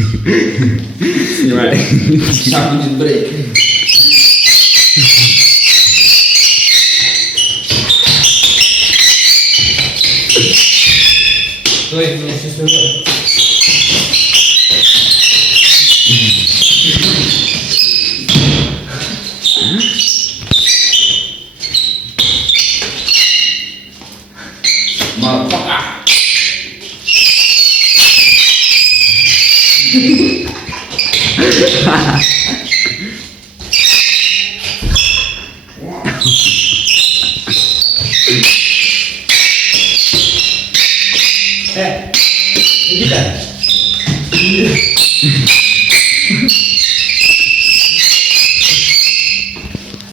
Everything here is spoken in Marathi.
Right. Something break. Wait, my sister. Motherfucker. Eh, kita.